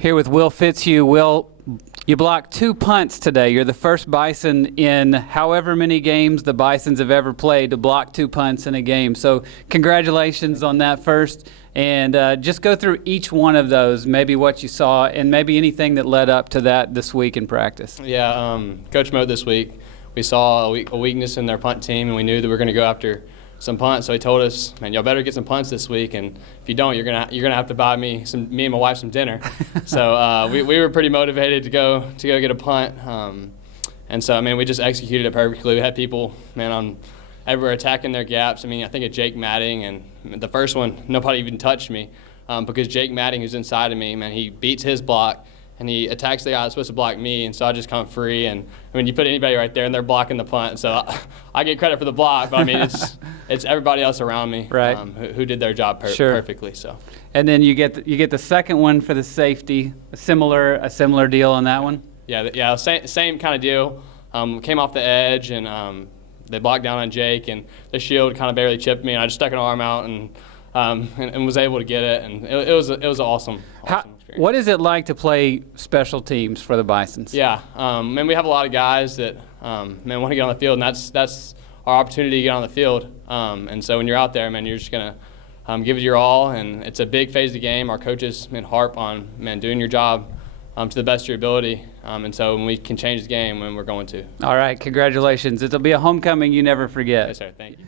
Here with Will Fitzhugh. Will, you blocked 2 punts today. You're the first Bison in however many games the Bisons have ever played to block 2 punts in a game. So congratulations on that first. And just go through each one of those, maybe what you saw, and maybe anything that led up to that this week in practice. Yeah, Coach Moat this week, we saw a weakness in their punt team, and we knew that we were going to go after some punts. So he told us, man, y'all better get some punts this week, and if you don't, you're gonna have to buy me and my wife some dinner. So we were pretty motivated to go get a punt, and so I mean we just executed it perfectly. We had people, man, everywhere attacking their gaps. I mean, I think of Jake Matting, and the first one nobody even touched me because Jake Matting, who's inside of me, man, he beats his block. And he attacks the guy that's supposed to block me, and so I just come free. And I mean, you put anybody right there, and they're blocking the punt. So I get credit for the block, but I mean, it's everybody else around me, right, who did their job perfectly. So. And then you get the second one for the safety. A similar deal on that one. Yeah, same kind of deal. Came off the edge, and they blocked down on Jake, and the shield kind of barely chipped me, and I just stuck an arm out and was able to get it, and it was an awesome experience. What is it like to play special teams for the Bisons? Yeah, man, we have a lot of guys that want to get on the field, and that's our opportunity to get on the field. And so when you're out there, man, you're just gonna give it your all, and it's a big phase of the game. Our coaches harp on doing your job to the best of your ability, and so when we can change the game, when we're going to. All right, congratulations! It'll be a homecoming you never forget. Yes, sir. Thank you.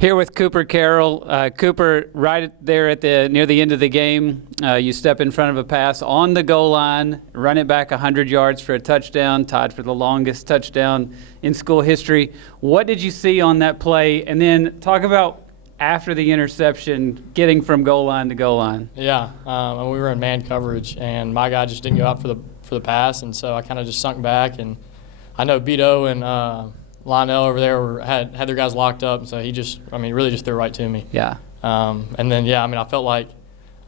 Here with Cooper Carroll. Cooper, right there near the end of the game, you step in front of a pass on the goal line, run it back 100 yards for a touchdown, tied for the longest touchdown in school history. What did you see on that play? And then talk about after the interception, getting from goal line to goal line. Yeah, we were in man coverage, and my guy just didn't go out for the pass, and so I kind of just sunk back. And I know Beto and Lionel over there had their guys locked up, so he really just threw it right to me. Yeah. And then, I felt like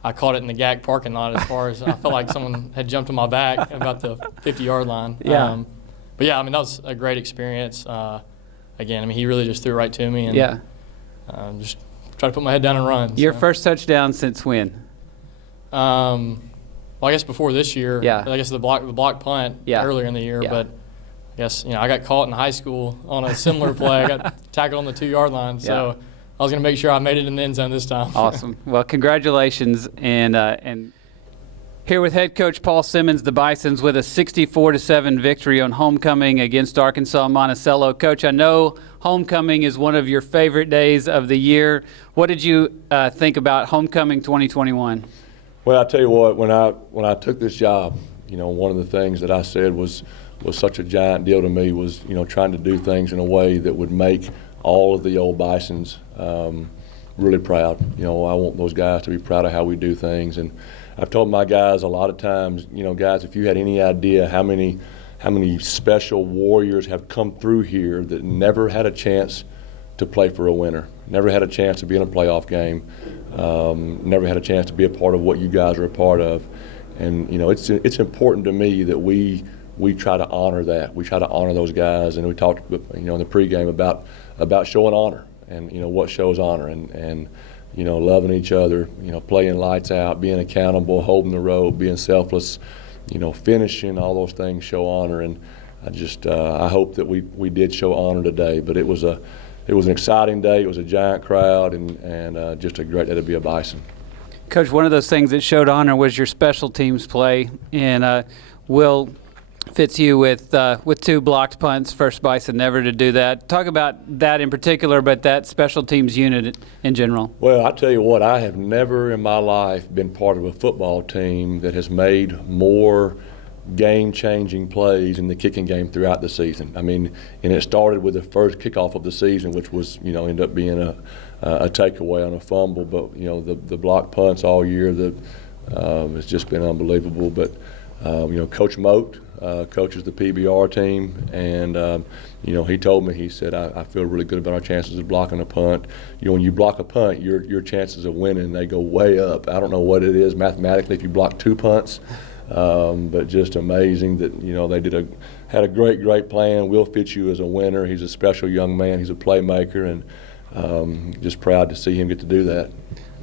I caught it in the GAC parking lot as far as I felt like someone had jumped on my back about the 50-yard line. Yeah. But, that was a great experience. Again, he really just threw it right to me. And, yeah. Just try to put my head down and run. Your first touchdown since when? Well, I guess before this year. Yeah. I guess the block punt earlier in the year. Yeah. But I guess, I got caught in high school on a similar play. I got tackled on the 2-yard line, so I was going to make sure I made it in the end zone this time. Awesome. Well, congratulations. And here with head coach Paul Simmons, the Bisons with a 64-7 victory on homecoming against Arkansas Monticello. Coach, I know homecoming is one of your favorite days of the year. What did you think about homecoming 2021? Well, I tell you what, when I took this job, one of the things that I said was such a giant deal to me was, trying to do things in a way that would make all of the old Bisons really proud. I want those guys to be proud of how we do things. And I've told my guys a lot of times, guys, if you had any idea how many special warriors have come through here that never had a chance to play for a winner, never had a chance to be in a playoff game, never had a chance to be a part of what you guys are a part of. And, it's important to me that we try to honor that. We try to honor those guys, and we talked, in the pregame about showing honor and what shows honor and loving each other, playing lights out, being accountable, holding the rope, being selfless, finishing, all those things show honor. And I hope that we did show honor today. But it was an exciting day. It was a giant crowd, and just a great day to be a Bison. Coach, one of those things that showed honor was your special teams play, and Will Fitzhugh with 2 blocked punts, first Bison never to do that. Talk about that in particular, but that special teams unit in general. Well, I tell you what, I have never in my life been part of a football team that has made more game-changing plays in the kicking game throughout the season. And it started with the first kickoff of the season, which was, ended up being a takeaway on a fumble. But, the block punts all year, it's just been unbelievable. But, Coach Moat coaches the PBR team, and, he told me, he said, I feel really good about our chances of blocking a punt. When you block a punt, your chances of winning, they go way up. I don't know what it is mathematically if you block 2 punts. But just amazing that they had a great plan. Will Fitzhugh is a winner. He's a special young man. He's a playmaker, and just proud to see him get to do that.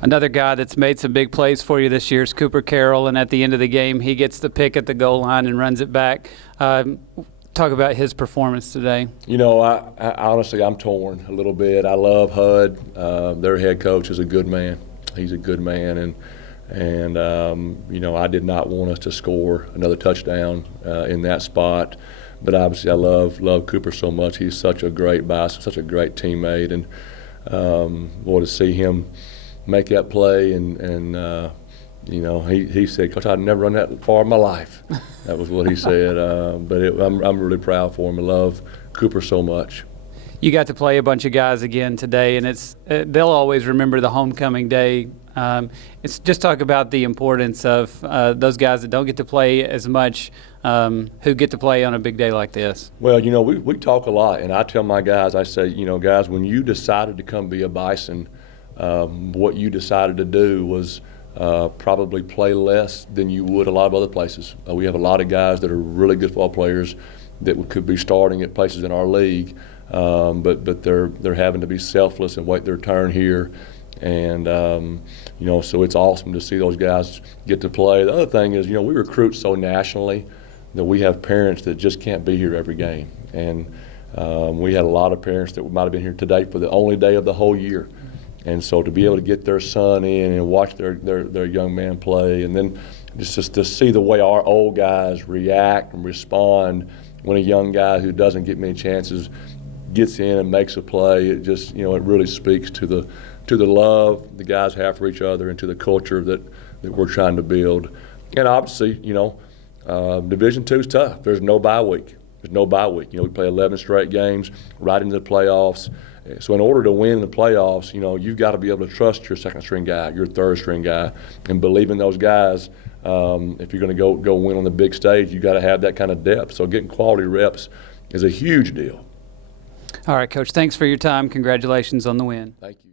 Another guy that's made some big plays for you this year is Cooper Carroll, and at the end of the game, he gets the pick at the goal line and runs it back. Talk about his performance today. You know, I honestly, I'm torn a little bit. I love HUD. Their head coach is a good man. He's a good man, and you know, I did not want us to score another touchdown in that spot. But obviously, I love Cooper so much. He's such a great bison, such a great teammate, and boy, to see him make that play and you know, he said, "Coach, I'd never run that far in my life." That was what he said. But I'm really proud for him. I love Cooper so much. You got to play a bunch of guys again today, and they'll always remember the homecoming day. It's just talk about the importance of those guys that don't get to play as much, who get to play on a big day like this. Well, you know, we talk a lot, and I tell my guys, I say, you know, guys, when you decided to come be a Bison, what you decided to do was probably play less than you would a lot of other places. We have a lot of guys that are really good football players that could be starting at places in our league, but they're having to be selfless and wait their turn here. And you know, so it's awesome to see those guys get to play. The other thing is, you know, we recruit so nationally that we have parents that just can't be here every game. And we had a lot of parents that might have been here today for the only day of the whole year. And so to be able to get their son in and watch their young man play, and then just to see the way our old guys react and respond when a young guy who doesn't get many chances gets in and makes a play, it just, you know, it really speaks to the love the guys have for each other and to the culture that we're trying to build. And obviously, you know, Division II is tough. There's no bye week. There's no bye week. You know, we play 11 straight games right into the playoffs. So in order to win in the playoffs, you know, you've got to be able to trust your second string guy, your third string guy, and believe in those guys. If you're going to go win on the big stage, you've got to have that kind of depth. So getting quality reps is a huge deal. All right, Coach, thanks for your time. Congratulations on the win. Thank you.